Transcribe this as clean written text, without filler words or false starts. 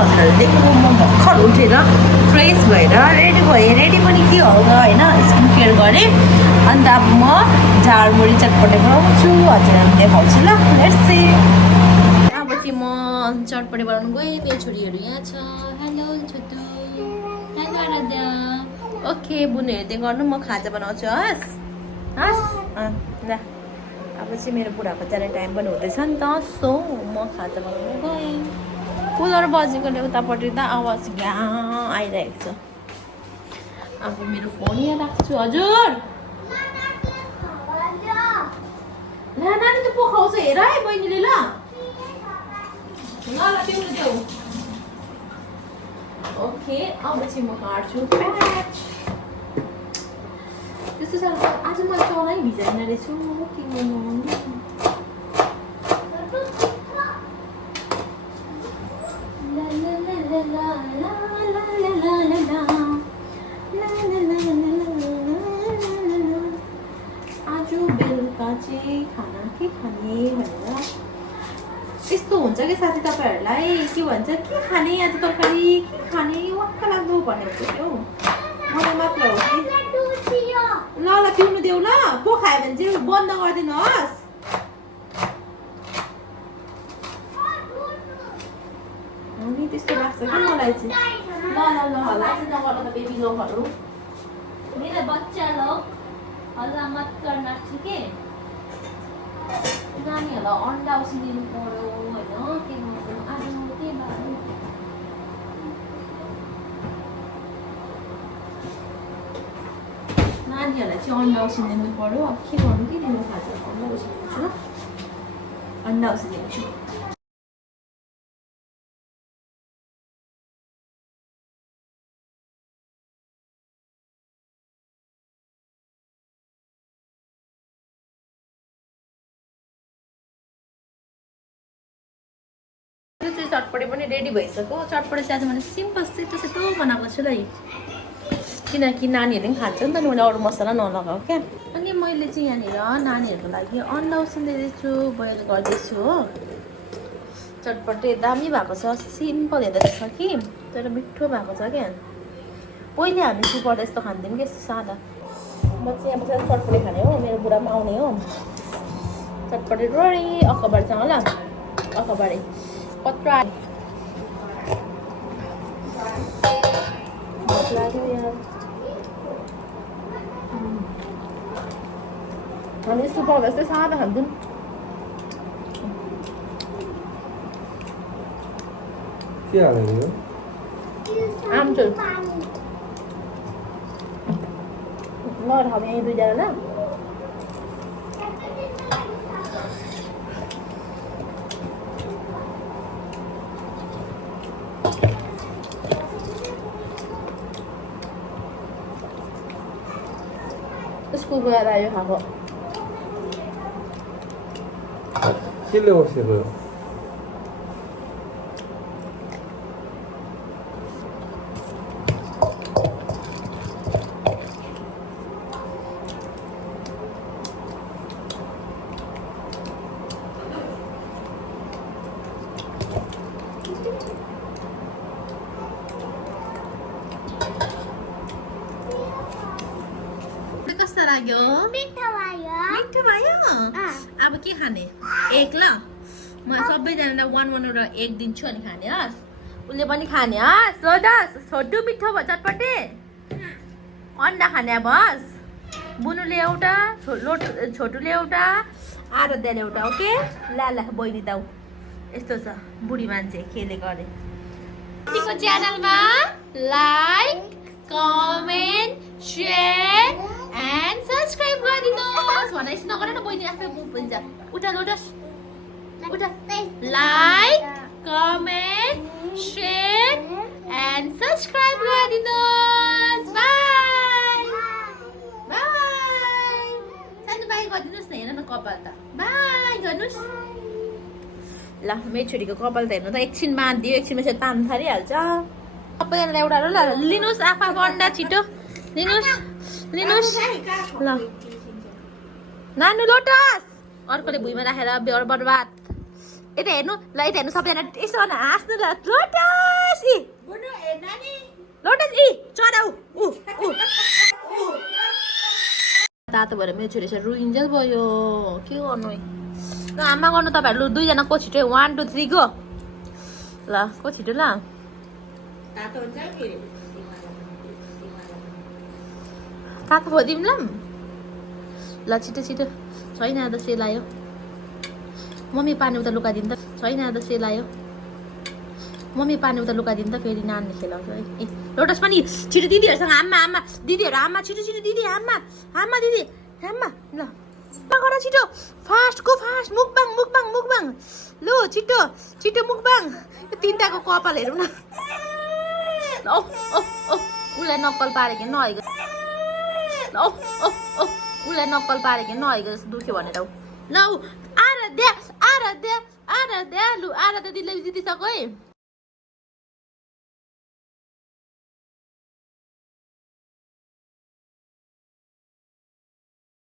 हजुरहरूले देखेको म भर्खर उठेर फ्रेस भएर रेडी भएँ रेडी पनि के होला होइन स्किन केयर गरेँ अन्त अब म झारमुरी चटपटे बनाउँछु हजुरहरूले देखाउँछु ल लेट्स सी अब चाहिँ म चटपटे बनाउनु गएँ मेरो छोरीहरू यहाँ छ हेलो छोटु हेलो आराध्या ओके बुनु हेर्दै गर्नु म खाजा बनाउँछु हस् हस् ल अब चाहिँ मेरो बुढाको जाने टाइम पनि हुँदैछ नि त सो म खाजा बनाउनु गएँ कुलर बजेकोले उतापट्टि त आवाज घ्या आइरहेको छ अब मेरो फोन यहाँ राख्छु हजुर ल नानी त पोखाउँछ हेर है बहिनीले ल ल पिउनु देऊ ओके अब चाहिँ म काट्छु प्याच त्यस्तो छ आज मैले चौलाई भिजाइन रहेछु के गर्नु आज बेलुका चाहिँ खाना के खाने भनेर यस्तो हुन्छ कि साथी तपाईँहरूलाई के भन्छ के खाने आज तरकारी के खाने वाक्क लाग्दो भनेको थियो मलाई मात्र हो कि ल ल पिउनु देऊ ल पो खायो भने चाहिँ बन्द गरिदिनुहोस् नि त्यस्तो लाग्छ कि मलाई चाहिँ ल ल ल हल्ला चाहिँ नगर्नु त बेबी लोकहरू मेरो बच्चा लोक हल्ला मत करना ठीक है नानीहरूलाई अन्डा उसिनिदिनु पर्यो होइन के गर्नु आज के भयो नानीहरूलाई चाहिँ अन्डा उसिनिदिनु पर्यो अब के गर्नु के दिनु खान्छ अन्डा उसिनिदिन्छु अन्डा उसिनिदिन्छु चटपटे पनि रेडी भइसक्यो चटपटे चाहिँ आज मैले सिम्पल सेतो सेतो बनाएको छु ल किनकि नानीहरूले पनि खान्छ नि त मैले अरू मसला नलगाऊ क्या अनि मैले चाहिँ यहाँनिर नानीहरूको लागि अन्डा उसिन्दैछु बोइल गर्दैछु हो चटपटे दामी भएको छ सिम्पल हेर्दैछ कि तर मिठो भएको छ क्या पहिले हामी सुपर यस्तो खान्थ्यौँ कि यस्तो सादा म चाहिँ अब चटपटे खाने हो मेरो बुढा पनि आउने हो चटपटे रोडी अखबारसँग ल अखबारै पत्रा लाग्यो यार हामी यस्तो पाउँदा यस्तै सादा खान्छौँ के हालेको आमचुर ल हामी यहीँ दुईजना स्कुल गएर आयो खाएको केले बसेको कस्तो लाग्यो मिठो भयो अब के खाने एग ल म सबैजनालाई वानवटा एग दिन्छु अनि खाने हस् उसले पनि खाने हस् रोदस छोटु मिठो भयो चटपटे अन्डा खाने अब हस् बुनुले एउटा छोटुले एउटा आराध्याले एउटा ओके ला ला बहिनी दाउ यस्तो छ बुढी मान्छे खेले गरे दिदीको च्यानलमा like comment share and subscribe गरिदिनुहोस् भनेर यस्तो नगर न बहिनी आफै मुख भन्छ उठा लोटस उठा like comment share and subscribe गरिदिनुहोस् बाई बाई सानो बाई गरिदिनुहोस् न हेर न कपाल त बाई गर्नुहोस् ल मेरो छोरीको कपाल त हेर्नु त एकछिन बाँधिदियो एकछिनमा चाहिँ तान्नु थालिहाल्छ सबैजनालाई एउटा ल लिनुहोस् आफा अन्डा छिटो लिनुहोस् लिनुहोस् ल नानु लोटस अर्कोले भुइँमा राखेर बेहोर बर्बाद यता हेर्नु ल यता हेर्नु सबैजना यसो हाँस्नु ल लोटस लोटस चढाउ तातो भएर मेरो छोरी यसरी रुइन्जेल भयो के गर्नु ल आमा गर्नु तपाईँहरू लु दुईजना को छिटो 1 2 3 गो ल को छिटो ल तातो भइदिउँ ल छिटो छिटो छैन त सेलायो मम्मी पानी उता लुकाइदिनु त छैन त सेलायो मम्मी पानी उता लुकाइदिनु त फेरि नानीले खेलाउँछ है ए लोटस पनि छिटो दिदीहरूसँग आमा दिदीहरू आमा छिटो छिटो दिदी आमा दिदी आमा ल गर छिटो फास्ट मुकबाङ लु छिटो मुकबाङ यो तिनटाको कपाल हेरौँ न ओ उसलाई नक्कल पारेको नआएको ओ उसलाई नक्कल पारेको नआएको जस्तो दुख्यो भनेर ल आराध्या लु आराध्या दिदीले जितिसक्यो है